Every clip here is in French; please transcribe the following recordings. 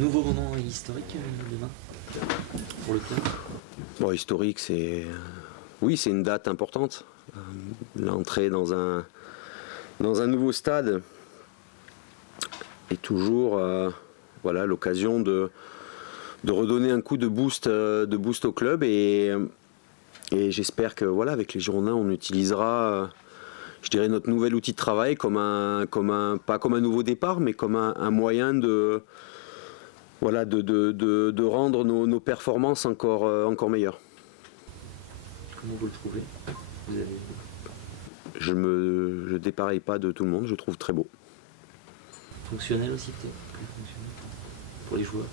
Nouveau moment historique demain pour le club. Bon, historique, c'est oui, c'est une date importante. L'entrée dans un nouveau stade est toujours voilà, l'occasion de redonner un coup de boost au club et j'espère que voilà, avec les Girondins, on utilisera je dirais notre nouvel outil de travail comme pas comme un nouveau départ, mais comme un moyen de voilà, de rendre nos performances encore meilleures. Comment vous le trouvez? Vous avez... Je dépareille pas de tout le monde, je trouve très beau. Fonctionnel aussi peut-être, plus fonctionnel pour les joueurs.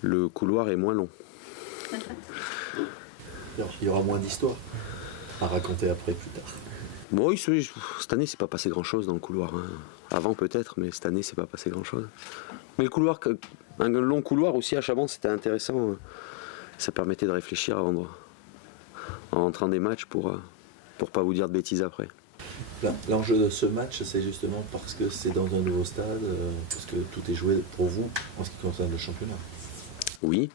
Le couloir est moins long. Il y aura moins d'histoires à raconter après, plus tard. Bon, oui, cette année, c'est pas passé grand-chose dans le couloir. Hein. Avant peut-être, mais cette année, c'est pas passé grand-chose. Mais le couloir, un long couloir aussi à Chaban, c'était intéressant. Ça permettait de réfléchir avant en rentrant des matchs pour pas vous dire de bêtises après. L'enjeu de ce match, c'est justement parce que c'est dans un nouveau stade, parce que tout est joué pour vous en ce qui concerne le championnat. Oui,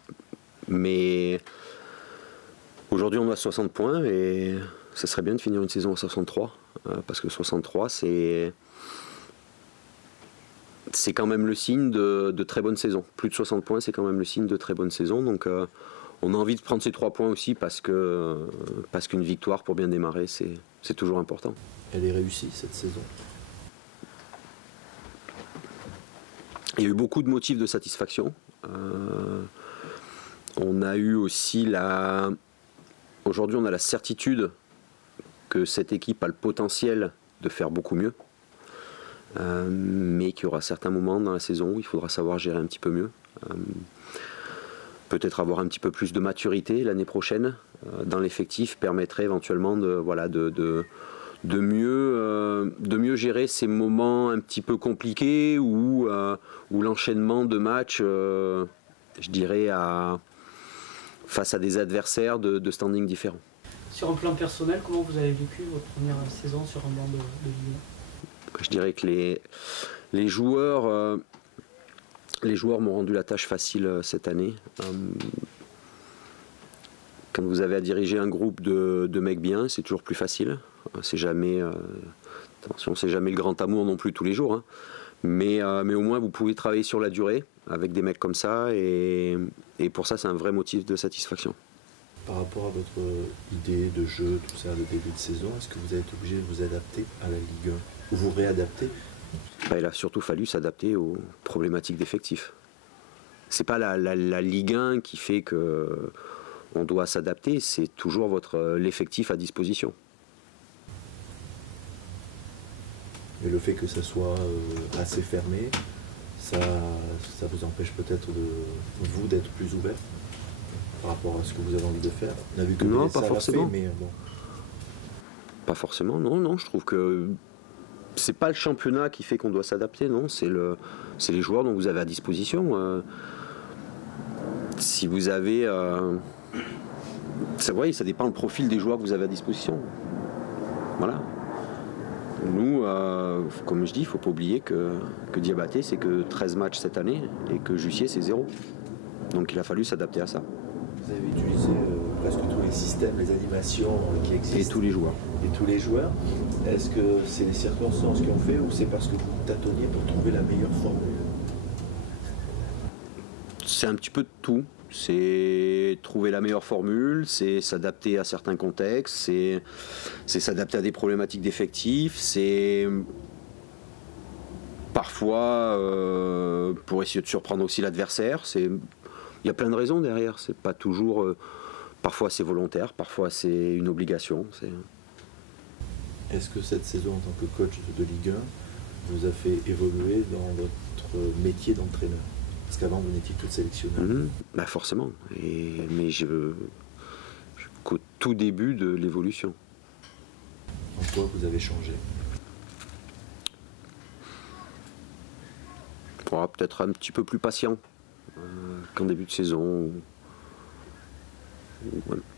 mais aujourd'hui on a 60 points et ça serait bien de finir une saison à 63, parce que 63 c'est quand même le signe de très bonne saison. Plus de 60 points, c'est quand même le signe de très bonne saison. Donc on a envie de prendre ces 3 points aussi parce qu'une victoire pour bien démarrer, c'est toujours important. Elle est réussie cette saison. Il y a eu beaucoup de motifs de satisfaction. On a eu aussi aujourd'hui on a la certitude que cette équipe a le potentiel de faire beaucoup mieux. Mais qu'il y aura certains moments dans la saison où il faudra savoir gérer un petit peu mieux. Peut-être avoir un petit peu plus de maturité l'année prochaine dans l'effectif permettrait éventuellement de mieux gérer ces moments un petit peu compliqués où l'enchaînement de matchs, je dirais, face à des adversaires de standing différents. Sur un plan personnel, comment vous avez vécu votre première saison sur un banc de Ligue 1 ? Je dirais que les joueurs m'ont rendu la tâche facile cette année. Quand vous avez à diriger un groupe de mecs bien, c'est toujours plus facile. C'est jamais, attention, c'est jamais le grand amour non plus tous les jours. Hein. Mais au moins vous pouvez travailler sur la durée avec des mecs comme ça et pour ça c'est un vrai motif de satisfaction. Par rapport à votre idée de jeu, tout ça, le début de saison, est-ce que vous êtes obligé de vous adapter à la Ligue 1 ou vous réadapter? Il a surtout fallu s'adapter aux problématiques d'effectifs. C'est pas la Ligue 1 qui fait que on doit s'adapter, c'est toujours l'effectif à disposition. Et le fait que ça soit assez fermé, ça vous empêche peut-être vous d'être plus ouvert par rapport à ce que vous avez envie de faire? On a vu que non, ça pas forcément. Fait, mais bon. Pas forcément, non, je trouve que c'est pas le championnat qui fait qu'on doit s'adapter, non, c'est les joueurs dont vous avez à disposition. Si vous avez... ça dépend le profil des joueurs que vous avez à disposition. Voilà. Nous, comme je dis, il ne faut pas oublier que Diabaté, c'est que 13 matchs cette année et que Jussier, c'est 0. Donc il a fallu s'adapter à ça. Vous avez utilisé presque tous les systèmes, les animations qui existent. Et tous les joueurs. Et tous les joueurs. Est-ce que c'est les circonstances qui ont fait ou c'est parce que vous tâtonniez pour trouver la meilleure formule? C'est un petit peu de tout. C'est trouver la meilleure formule, c'est s'adapter à certains contextes, c'est s'adapter à des problématiques d'effectifs, c'est parfois pour essayer de surprendre aussi l'adversaire. Il y a plein de raisons derrière. C'est pas toujours. Parfois c'est volontaire, parfois c'est une obligation. Est-ce que cette saison en tant que coach de Ligue 1 vous a fait évoluer dans votre métier d'entraîneur? Parce qu'avant vous n'étiez que sélectionneur. Forcément. Mais qu'au tout début de l'évolution. En quoi vous avez changé? Peut-être un petit peu plus patient qu'en début de saison.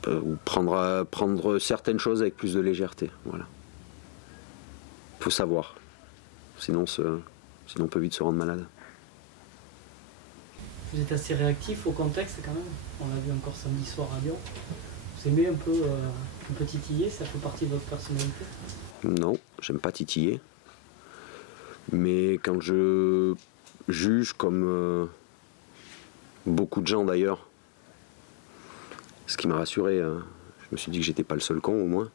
Ou prendre certaines choses avec plus de légèreté. Voilà. Il faut savoir. Sinon sinon on peut vite se rendre malade. Vous êtes assez réactif au contexte quand même. On l'a vu encore samedi soir à Lyon. Vous aimez un peu titiller, ça fait partie de votre personnalité? Non, j'aime pas titiller. Mais quand je juge, comme beaucoup de gens d'ailleurs, ce qui m'a rassuré, je me suis dit que j'étais pas le seul con au moins.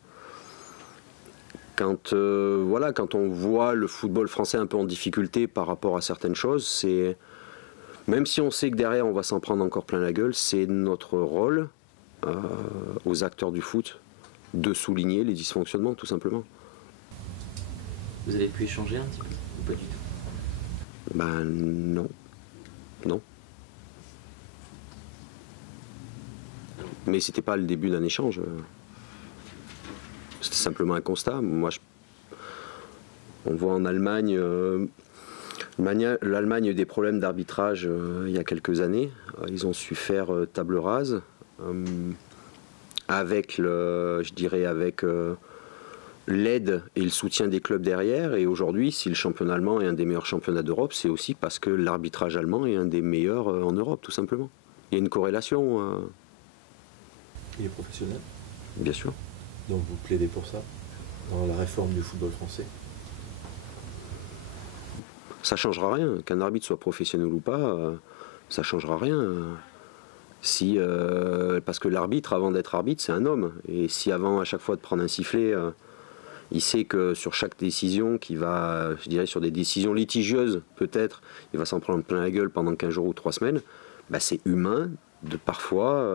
Quand on voit le football français un peu en difficulté par rapport à certaines choses, c'est, même si on sait que derrière on va s'en prendre encore plein la gueule, c'est notre rôle aux acteurs du foot de souligner les dysfonctionnements tout simplement. Vous avez pu échanger un petit peu ou pas du tout? Ben non. Non. Mais c'était pas le début d'un échange. C'était simplement un constat. Moi, on voit en Allemagne, l'Allemagne a eu des problèmes d'arbitrage il y a quelques années. Ils ont su faire table rase avec l'aide et le soutien des clubs derrière. Et aujourd'hui, si le championnat allemand est un des meilleurs championnats d'Europe, c'est aussi parce que l'arbitrage allemand est un des meilleurs en Europe, tout simplement. Il y a une corrélation. Il est professionnel? Bien sûr. Donc vous plaidez pour ça, dans la réforme du football français? Ça ne changera rien. Qu'un arbitre soit professionnel ou pas, ça ne changera rien. Parce que l'arbitre, avant d'être arbitre, c'est un homme. Et si avant, à chaque fois de prendre un sifflet, il sait que sur chaque décision, sur des décisions litigieuses, peut-être, il va s'en prendre plein la gueule pendant 15 jours ou 3 semaines, bah, c'est humain de parfois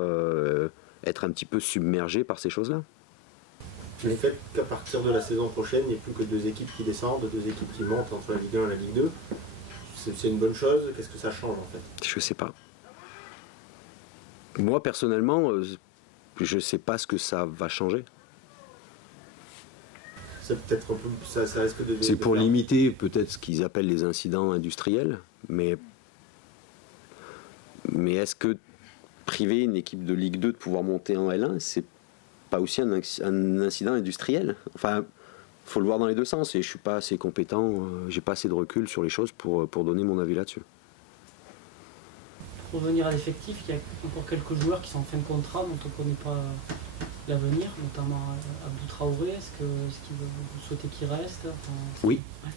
être un petit peu submergé par ces choses-là. Le fait qu'à partir de la saison prochaine, il n'y ait plus que 2 équipes qui descendent, 2 équipes qui montent entre la Ligue 1 et la Ligue 2, c'est une bonne chose? Qu'est-ce que ça change en fait? Je sais pas. Moi personnellement, je sais pas ce que ça va changer. C'est peut-être un peu, ça risque de... C'est pour limiter peut-être ce qu'ils appellent les incidents industriels, mais est-ce que priver une équipe de Ligue 2 de pouvoir monter en L1, c'est pas aussi un incident industriel? Enfin, faut le voir dans les deux sens, et je suis pas assez compétent, j'ai pas assez de recul sur les choses pour donner mon avis là-dessus. Pour revenir à l'effectif, il y a encore quelques joueurs qui sont en fin de contrat dont on ne connaît pas l'avenir, notamment Abdou Traoré. Est-ce que vous souhaitez qu'il reste? Oui. Ouais.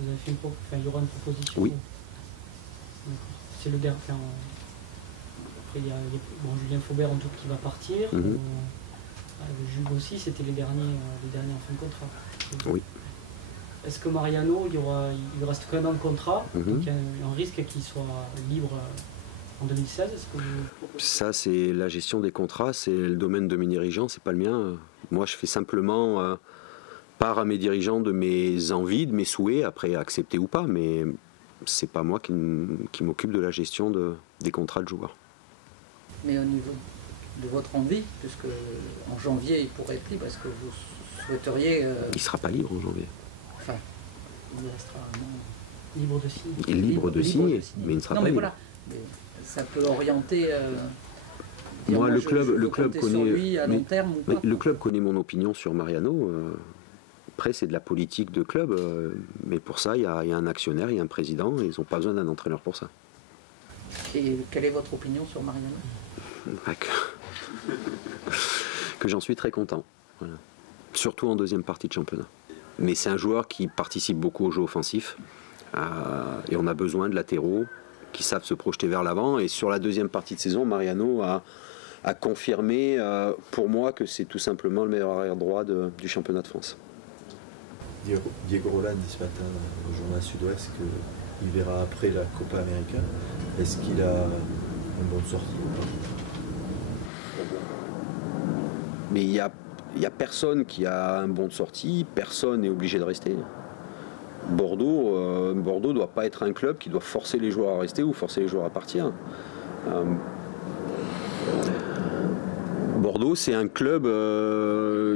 Vous avez fait il y aura une proposition? Oui. C'est le dernier. Après, il y a Julien Faubert en tout qui va partir. Jules aussi, c'était les derniers en fin de contrat. Oui. Est-ce que Mariano, il reste qu'un an de contrat, donc il y a un risque qu'il soit libre en 2016? Ça, c'est la gestion des contrats, c'est le domaine de mes dirigeants, c'est pas le mien. Moi, je fais simplement part à mes dirigeants de mes envies, de mes souhaits, après accepter ou pas, mais c'est pas moi qui m'occupe de la gestion des contrats de joueurs. Mais au niveau de votre envie, puisque en janvier il pourrait être libre, est-ce que vous souhaiteriez... Il sera pas libre en janvier. Enfin, il restera libre de signer. Il est libre de signer, mais il ne sera pas libre. Voilà. Mais ça peut orienter... Moi, le club connaît... Lui à long terme ou pas, le club connaît mon opinion sur Mariano. Après, c'est de la politique de club, mais pour ça, il y a un actionnaire, il y a un président, et ils n'ont pas besoin d'un entraîneur pour ça. Et quelle est votre opinion sur Mariano? Que j'en suis très content. Voilà. Surtout en deuxième partie de championnat. Mais c'est un joueur qui participe beaucoup au jeu offensif, et on a besoin de latéraux qui savent se projeter vers l'avant. Et sur la deuxième partie de saison, Mariano a confirmé pour moi que c'est tout simplement le meilleur arrière droit du championnat de France. Diego Roland dit ce matin au journal Sud-Ouest qu'il verra après la Copa América. Est-ce qu'il a une bonne sortie ou pas? Mais il y a personne qui a un bon de sortie, personne n'est obligé de rester. Bordeaux ne doit pas être un club qui doit forcer les joueurs à rester ou forcer les joueurs à partir. Bordeaux, c'est un club,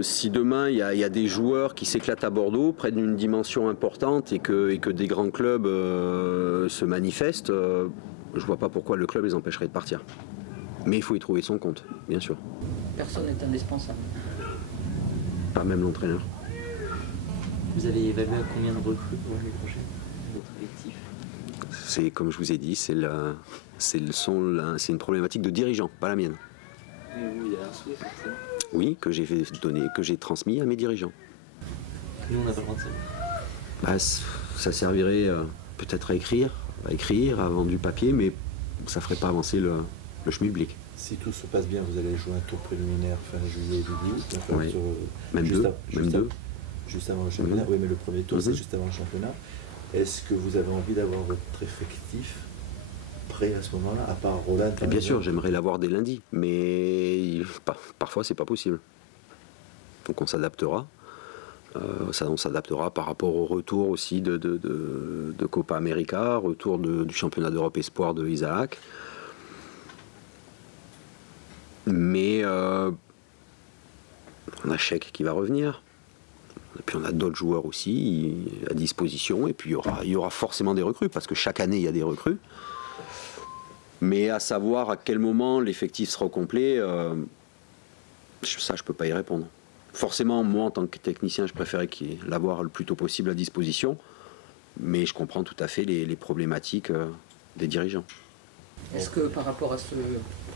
si demain il y a des joueurs qui s'éclatent à Bordeaux, prennent une dimension importante et que des grands clubs se manifestent, je ne vois pas pourquoi le club les empêcherait de partir. Mais il faut y trouver son compte, bien sûr. Personne n'est indispensable. Pas même l'entraîneur. Vous avez évalué à combien de recrues pour l'année prochaine, votre effectif? C'est comme je vous ai dit, c'est une problématique de dirigeant, pas la mienne. Et vous, il y a un souhait forcément. Oui, que j'ai transmis à mes dirigeants. Nous, on n'a pas le droit de savoir. Ça servirait peut-être à écrire avant du papier, mais ça ferait pas avancer le schmilblick. Si tout se passe bien, vous allez jouer un tour préliminaire fin juillet, début août. Oui. Même deux. Juste avant le championnat. Oui, mais le premier tour, c'est juste avant le championnat. Est-ce que vous avez envie d'avoir votre effectif prêt à ce moment-là, à part Roland? Bien sûr, j'aimerais l'avoir dès lundi, mais parfois c'est pas possible. Donc on s'adaptera. On s'adaptera par rapport au retour aussi de Copa América, retour du championnat d'Europe Espoir de Isaac. Mais on a Chèque qui va revenir. Et puis on a d'autres joueurs aussi à disposition. Et puis il y aura forcément des recrues, parce que chaque année il y a des recrues. Mais à savoir à quel moment l'effectif sera au complet, ça je peux pas y répondre. Forcément, moi en tant que technicien, je préférais l'avoir le plus tôt possible à disposition. Mais je comprends tout à fait les problématiques des dirigeants. Est-ce que par rapport à ce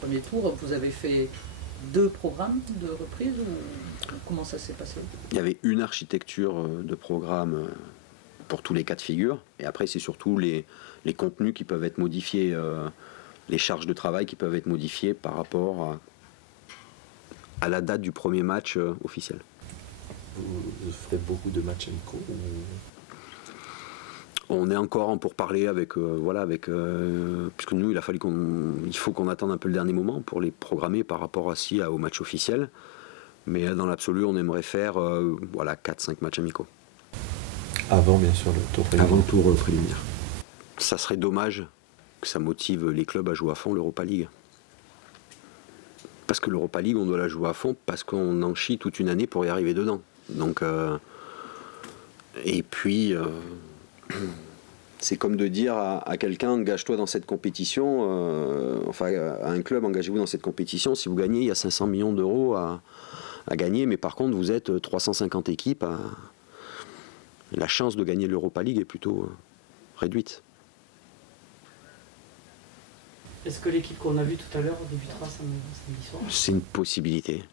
premier tour, vous avez fait 2 programmes de reprise ou comment ça s'est passé? Il y avait une architecture de programme pour tous les cas de figure, et après c'est surtout les contenus qui peuvent être modifiés, les charges de travail qui peuvent être modifiées par rapport à la date du premier match officiel. Vous ferez beaucoup de matchs amicaux ou... On est encore en pourparlers puisque nous il faut qu'on attende un peu le dernier moment pour les programmer par rapport au match officiel. Mais dans l'absolu, on aimerait faire 4-5 matchs amicaux. Avant bien sûr le tour préliminaire. Avant le tour préliminaire. Ça serait dommage que ça motive les clubs à jouer à fond l'Europa League. Parce que l'Europa League, on doit la jouer à fond parce qu'on en chie toute une année pour y arriver dedans. Donc, et puis, c'est comme de dire à quelqu'un, engage-toi dans cette compétition, à un club, engagez-vous dans cette compétition. Si vous gagnez, il y a 500 millions d'euros à gagner, mais par contre, vous êtes 350 équipes. La chance de gagner l'Europa League est plutôt réduite. Est-ce que l'équipe qu'on a vue tout à l'heure débutera samedi soir? C'est une possibilité.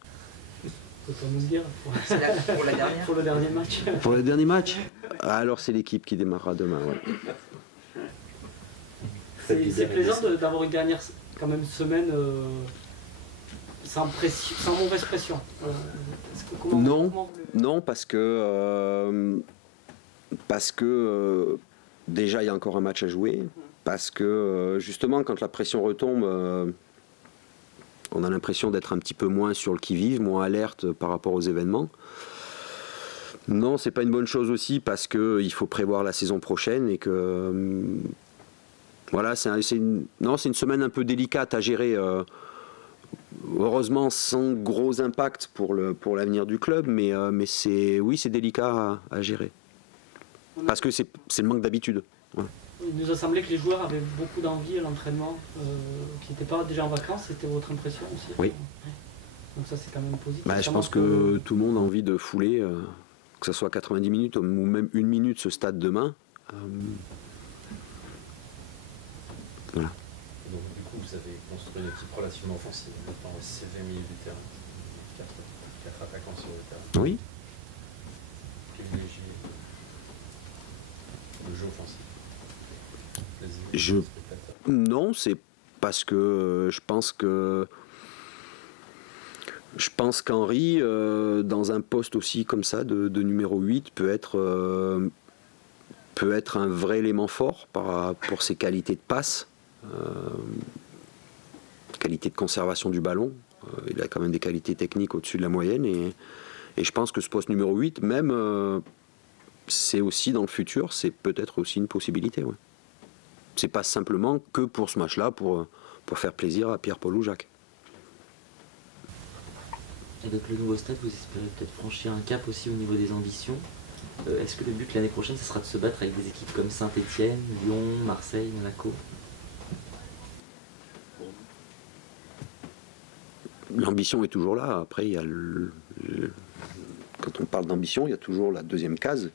Peut-on nous le dire pour la dernière? Pour le dernier match. Pour le dernier match? Alors c'est l'équipe qui démarrera demain. Ouais. C'est plaisant d'avoir une dernière semaine sans mauvaise pression. Non, parce que déjà il y a encore un match à jouer. Parce que justement, quand la pression retombe, on a l'impression d'être un petit peu moins sur le qui-vive, moins alerte par rapport aux événements. Non, c'est pas une bonne chose aussi parce qu'il faut prévoir la saison prochaine et que voilà, c'est une semaine un peu délicate à gérer. Heureusement, sans gros impact pour l'avenir du club, mais c'est délicat à gérer parce que c'est le manque d'habitude. Voilà. Il nous a semblé que les joueurs avaient beaucoup d'envie à l'entraînement, qui n'étaient pas déjà en vacances. C'était votre impression aussi? Oui. Donc ça c'est quand même positif. Je pense que tout le monde a envie de fouler, que ce soit 90 minutes ou même 1 minute ce stade demain. Voilà. Donc du coup vous avez construit une équipe relativement offensive, maintenant c'est 20 milieux du terrain, 4 attaquants sur le terrain. Oui. Privilégier le jeu offensif. Non, c'est parce que je pense qu'Henry, dans un poste aussi comme ça de numéro 8, peut être un vrai élément fort pour ses qualités de passe, qualité de conservation du ballon. Il a quand même des qualités techniques au-dessus de la moyenne et je pense que ce poste numéro 8, même, c'est aussi dans le futur, c'est peut-être aussi une possibilité. Ouais. C'est pas simplement que pour ce match-là, pour faire plaisir à Pierre-Paul ou Jacques. Avec le nouveau stade, vous espérez peut-être franchir un cap aussi au niveau des ambitions. Est-ce que le but l'année prochaine, ce sera de se battre avec des équipes comme Saint-Etienne, Lyon, Marseille, Monaco? L'ambition est toujours là. Après, il y a quand on parle d'ambition, il y a toujours la deuxième case,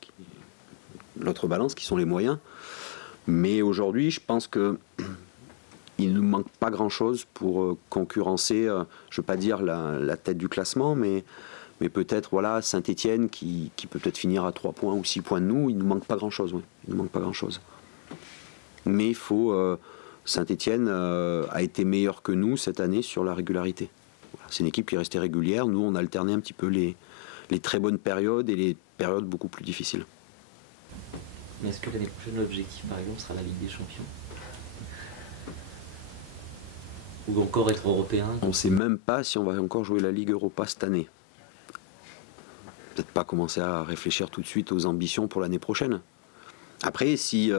l'autre balance, qui sont les moyens. Mais aujourd'hui, je pense que il ne manque pas grand-chose pour concurrencer, je ne veux pas dire la tête du classement, mais peut-être voilà, Saint-Étienne qui peut peut-être finir à 3 points ou 6 points de nous. Il ne manque pas grand-chose, oui. Il ne manque pas grand-chose. Mais il faut... Saint-Étienne a été meilleur que nous cette année sur la régularité. Voilà, c'est une équipe qui est restée régulière. Nous, on a alterné un petit peu les très bonnes périodes et les périodes beaucoup plus difficiles. Mais est-ce que l'année prochaine, l'objectif, par exemple, sera la Ligue des Champions? Ou encore être européen? On ne sait même pas si on va encore jouer la Ligue Europa cette année. Peut-être pas commencer à réfléchir tout de suite aux ambitions pour l'année prochaine. Après, si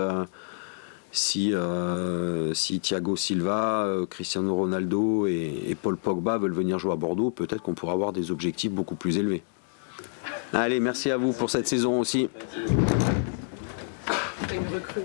Thiago Silva, Cristiano Ronaldo et Paul Pogba veulent venir jouer à Bordeaux, peut-être qu'on pourra avoir des objectifs beaucoup plus élevés. Allez, merci à vous pour cette saison aussi. Une recrue.